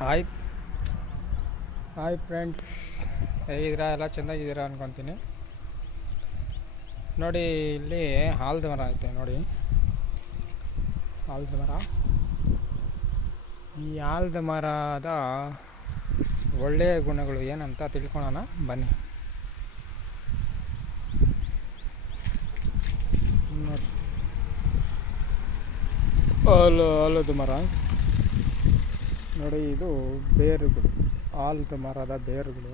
Hi hi friends, ಹೇಗಿದ್ದೀರಾ? ಎಲ್ಲ ಚೆಂದಾಗಿದ್ದೀರಾ ಅನ್ಕೊತೀನಿ. ನೋಡಿ, ಇಲ್ಲಿ ಆಲದ ಮರ ಐತೆ ನೋಡಿ. ಆಲದ ಮರ, ಈ ಆಲದ ಮರದ ಒಳ್ಳೆಯ ಗುಣಗಳು ಏನಂತ ತಿಳ್ಕೊಳೋಣ ಬನ್ನಿ. ನೋಡಿ, ಆಲದ ಮರ ನೋಡಿ, ಇದು ಬೇರುಗಳು, ಆಲದ ಮರದ ಬೇರುಗಳು.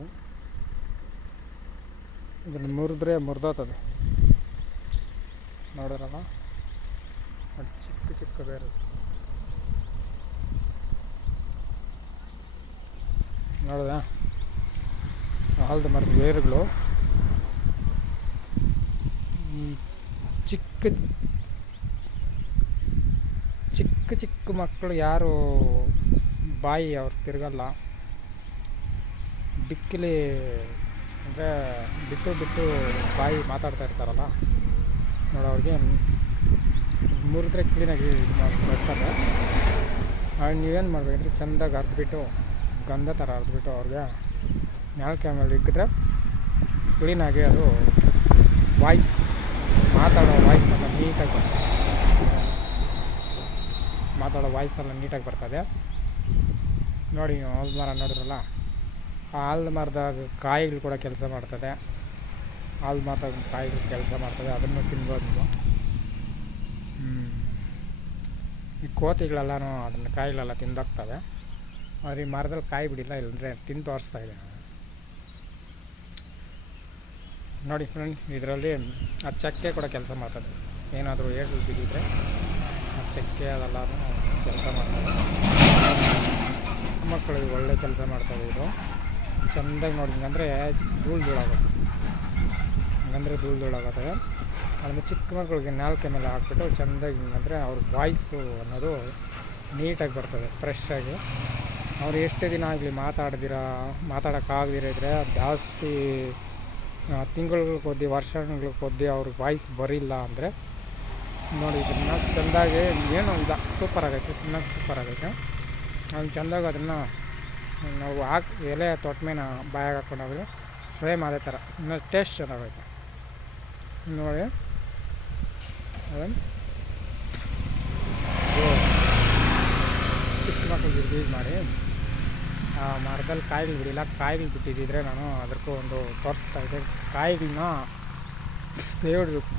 ಇದನ್ನು ಮುರಿದ್ರೆ ಮುರಿದೋತದೆ ನೋಡಿರಲ್ಲ, ಅದು ಚಿಕ್ಕ ಚಿಕ್ಕ ಬೇರು. ನೋಡಿದ ಆಲದ ಮರದ ಬೇರುಗಳು. ಈ ಚಿಕ್ಕ ಚಿಕ್ಕ ಚಿಕ್ಕ ಮಕ್ಕಳು ಯಾರು ಬಾಯಿ ಅವ್ರು ತಿರುಗಲ್ಲ, ಬಿಕ್ಕಲಿ ಅಂದರೆ ಬಿಟ್ಟು ಬಿಟ್ಟು ಬಾಯಿ ಮಾತಾಡ್ತಾ ಇರ್ತಾರಲ್ಲ, ನೋಡಿ ಅವ್ರಿಗೆ ಮುರಿದ್ರೆ ಕ್ಲೀನಾಗಿ ಬರ್ತಾರೆ. ನೀವೇನು ಮಾಡಬೇಕಂದ್ರೆ ಚೆಂದಾಗಿ ಅರ್ದ್ಬಿಟ್ಟು, ಗಂಧ ಥರ ಅರ್ದ್ಬಿಟ್ಟು ಅವ್ರಿಗೆ ನಾಲ್ಕೆ ಮೇಲೆ ಇಕ್ಕಿದ್ರೆ ಕ್ಲೀನಾಗಿ ಅದು ವಾಯ್ಸ್, ಮಾತಾಡೋ ವಾಯ್ಸ್ ಎಲ್ಲ ನೀಟಾಗಿ ಬರ್ತದೆ. ಮಾತಾಡೋ ವಾಯ್ಸ್ ಎಲ್ಲ ನೀಟಾಗಿ ಬರ್ತದೆ. ನೋಡಿ, ಆಲದ ಮರ ನೋಡಿದ್ರಲ್ಲ, ಆ ಆಲದ ಮರದಾಗ ಕಾಯಿಗಳು ಕೂಡ ಕೆಲಸ ಮಾಡ್ತದೆ. ಆಲದ ಮರದಾಗ ಕಾಯಿಗಳು ಕೆಲಸ ಮಾಡ್ತದೆ, ಅದನ್ನು ತಿನ್ಬೋದು ನೀವು. ಈ ಕೋತಿಗಳೆಲ್ಲನೂ ಅದನ್ನು ಕಾಯಿಗಳೆಲ್ಲ ತಿಂದಾಗ್ತವೆ. ಆದರೆ ಈ ಮರದಲ್ಲಿ ಕಾಯಿ ಬಿಡಿಲ್ಲ, ಇಲ್ಲಂದರೆ ತಿಂದು ತೋರಿಸ್ತಾ ಇದೆ ನೋಡಿ ಫ್ರೆಂಡ್. ಇದರಲ್ಲಿ ಆ ಚಕ್ಕೆ ಕೂಡ ಕೆಲಸ ಮಾಡ್ತದೆ. ಏನಾದರೂ ಏಟು ಬಿದ್ದಿದ್ರೆ ಆ ಚಕ್ಕೆ ಅದೆಲ್ಲನೂ ಕೆಲಸ ಮಾಡ್ತದೆ. ಚಿಕ್ಕ ಮಕ್ಕಳಿಗೆ ಒಳ್ಳೆ ಕೆಲಸ ಮಾಡ್ತದೆ ಇದು. ಚೆಂದಾಗಿ ನೋಡಿ, ಹಿಂಗಂದರೆ ಧೂಳಾಗುತ್ತೆ, ಹಿಂಗಂದರೆ ಧೂಳಾಗುತ್ತದೆ. ಅದನ್ನು ಚಿಕ್ಕ ಮಕ್ಕಳಿಗೆ ನಾಲ್ಕೆ ಮೇಲೆ ಹಾಕ್ಬಿಟ್ಟು ಚೆಂದಾಗಿ ಹಿಂಗಂದರೆ ಅವ್ರ ವಾಯ್ಸು ಅನ್ನೋದು ನೀಟಾಗಿ ಬರ್ತದೆ, ಫ್ರೆಶ್ ಆಗಿ. ಅವ್ರು ಎಷ್ಟೇ ದಿನ ಆಗಲಿ ಮಾತಾಡೋಕ್ಕಾಗದಿರ ಇದ್ದರೆ ಜಾಸ್ತಿ ತಿಂಗಳಿಗೆ ಕೊದ್ದು, ವರ್ಷಗಳಿಗೆ ಕೊದ್ದು ಅವ್ರ ವಾಯ್ಸ್ ಬರಿಲ್ಲ ಅಂದರೆ ನೋಡಿ, ಇದನ್ನು ಚೆಂದಾಗಿ ಏನು ಇಲ್ಲ, ಸೂಪರ್ ಆಗೈತೆ, ತಿನ್ನೋಕೆ ಸೂಪರ್ ಆಗೈತೆ. ಅವ್ನು ಚೆಂದಾಗಿ ಅದನ್ನು ನಾವು ಎಲೆ ತೊಟ್ಟ ಮೇಲೆ ಬಾಯಾಗ ಹಾಕ್ಕೊಂಡೋದ್ರೆ ಸೇಮ್ ಅದೇ ಥರ, ಇನ್ನೂ ಟೇಸ್ಟ್ ಚೆನ್ನಾಗೈತೆ ನೋಡಿ. ಅದನ್ನು ಚಿಕ್ಕ ಮಕ್ಕಳಿಗೆ ಯೂಸ್ ಮಾಡಿ. ಆ ಮರದಲ್ಲಿ ಕಾಯಿಗಳು ಬಿಡಿಲ್ಲ, ಕಾಯಿಗಳು ಬಿಟ್ಟಿದ್ದಿದ್ರೆ ನಾನು ಅದಕ್ಕೂ ಒಂದು ತೋರಿಸ್ತಾಯಿದ್ದೆ.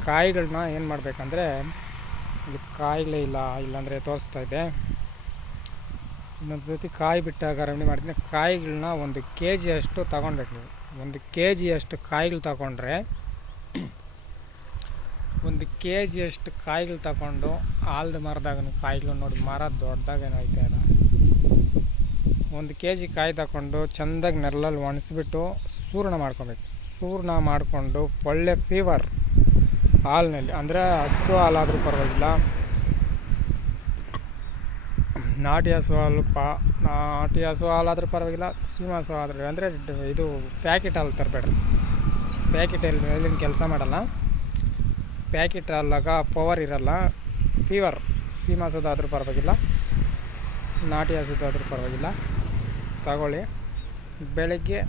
ಕಾಯಿಗಳನ್ನ ಏನು ಮಾಡಬೇಕಂದ್ರೆ, ಇದು ಕಾಯಿಗಳೇ ಇಲ್ಲಾಂದರೆ ತೋರಿಸ್ತಾಯಿದ್ದೆ. ಇನ್ನೊಂದು ಸರ್ತಿ ಕಾಯಿ ಬಿಟ್ಟಾಗ ರೆಡಿ ಮಾಡ್ತೀನಿ. ಕಾಯಿಗಳನ್ನ 1 kg ಅಷ್ಟು ತೊಗೊಳ್ಬೇಕು ನೀವು. 1 kg ಅಷ್ಟು ಕಾಯಿಗಳು ತಗೊಂಡ್ರೆ, 1 kg ಅಷ್ಟು ಕಾಯಿಗಳು ತಗೊಂಡು ಆಲದ ಮರದಾಗ ಕಾಯಿಗಳು ನೋಡಿ, ಮರ ದೊಡ್ಡದಾಗೇನೋ ಐತೆ ಅದು. 1 kg ಕಾಯಿ ತಗೊಂಡು ಚೆಂದಾಗಿ ನೆರಳಲ್ಲಿ ಒಣಗಿಸ್ಬಿಟ್ಟು ಚೂರ್ಣ ಮಾಡ್ಕೊಬೇಕು. ಚೂರ್ಣ ಮಾಡಿಕೊಂಡು ಒಳ್ಳೆ ಫೀವರ್ ಹಾಲಿನಲ್ಲಿ, ಅಂದರೆ ಹಸು ಹಾಲಾದರೂ ಪರವಾಗಿಲ್ಲ, ನಾಟಿ ಹಸು ಹಾಲಾದರೂ ಪರವಾಗಿಲ್ಲ, ಸೀಮೆ ಹಸು ಆದರೂ, ಅಂದರೆ ಇದು ಪ್ಯಾಕೆಟ್ ಹಾಲು ತರಬೇಡ್ರಿ. ಪ್ಯಾಕೆಟ್ ಹಾಲಿನ ಕೆಲಸ ಮಾಡಲ್ಲ. ಪ್ಯಾಕೆಟ್ ಹಾಲಾಗ ಪವರ್ ಇರಲ್ಲ, ಫೀವರ್. ಸೀಮೆ ಹಸುದಾದರೂ ಪರವಾಗಿಲ್ಲ, ನಾಟಿ ಹಸುದಾದರೂ ಪರವಾಗಿಲ್ಲ, ತಗೊಳ್ಳಿ. ಬೆಳಗ್ಗೆ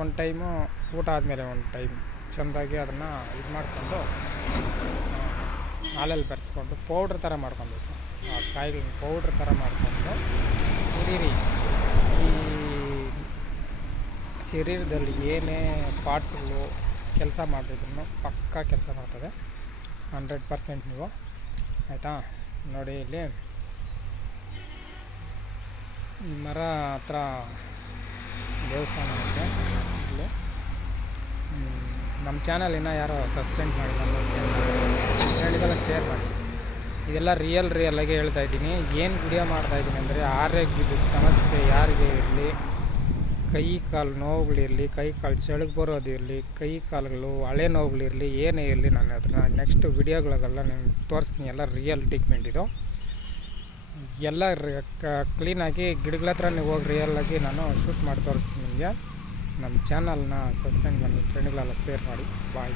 1 ಟೈಮು, ಊಟ ಆದಮೇಲೆ 1 ಟೈಮ್ ಚೆಂದಾಗಿ ಅದನ್ನು ಇದು ಮಾಡಿಕೊಂಡು ಹಾಲಲ್ಲಿ ಬೆರೆಸ್ಕೊಂಡು ಪೌಡ್ರ್ ಥರ ಮಾಡ್ಕೊಬೇಕು. ಆ ಕಾಯಿಗಳನ್ನ ಪೌಡ್ರ್ ಥರ ಮಾಡಿಕೊಂಡು ಕುಡೀರಿ. ಈ ಶರೀರದಲ್ಲಿ ಏನೇ ಪಾರ್ಟ್ಸ್ಗಳು ಕೆಲಸ ಮಾಡ್ತಿದ್ರು ಪಕ್ಕಾ ಕೆಲಸ ಮಾಡ್ತದೆ, 100% ನೀವು. ಆಯಿತಾ? ನೋಡಿ, ಇಲ್ಲಿ ಈ ಮರ ಹತ್ರ ದೇವಸ್ಥಾನ ಇದೆ. ಇಲ್ಲಿ ನಮ್ಮ ಚಾನಲ್ ಇನ್ನೂ ಯಾರೋ ಸಬ್ಸ್ಕ್ರೈಬ್ ಮಾಡಿಲ್ಲ, ಹೇಳಿದೆಲ್ಲ ಶೇರ್ ಮಾಡಿ. ಇದೆಲ್ಲ ರಿಯಲಾಗಿ ಹೇಳ್ತಾಯಿದ್ದೀನಿ. ಏನು ವಿಡಿಯೋ ಮಾಡ್ತಾಯಿದ್ದೀನಿ ಅಂದರೆ, ಆರೋಗ್ಯದ ಸಮಸ್ಯೆ ಯಾರಿಗೆ ಇರಲಿ, ಕೈ ಕಾಲು ನೋವುಗಳಿರಲಿ, ಕೈ ಕಾಲು ಚಳಿಗೆ ಬರೋದು ಇರಲಿ, ಕೈ ಕಾಲುಗಳು ಹಳೆ ನೋವುಗಳಿರಲಿ, ಏನೇ ಇರಲಿ, ನಾನು ಅದನ್ನು ನೆಕ್ಸ್ಟ್ ವಿಡಿಯೋಗಳಿಗೆಲ್ಲ ನಾನು ತೋರಿಸ್ತೀನಿ. ಎಲ್ಲ ರಿಯಲ್ ಟ್ರೀಟ್ಮೆಂಟ್ ಇದು. ಎಲ್ಲ ಕ್ಲೀನಾಗಿ ಗಿಡಗಳ ಹತ್ರ ನೀವು ಹೋಗಿ ರಿಯಲಾಗಿ ನಾನು ಶೂಟ್ ಮಾಡಿ ತೋರಿಸ್ತೀನಿ ನಿಮಗೆ. ನಮ್ಮ ಚಾನಲ್ನ ಸಬ್ಸ್ಕ್ರೈಬ್ ಮಾಡಿ, ಫ್ರೆಂಡ್ಗಳೆಲ್ಲ ಶೇರ್ ಮಾಡಿ. ಬಾಯ್.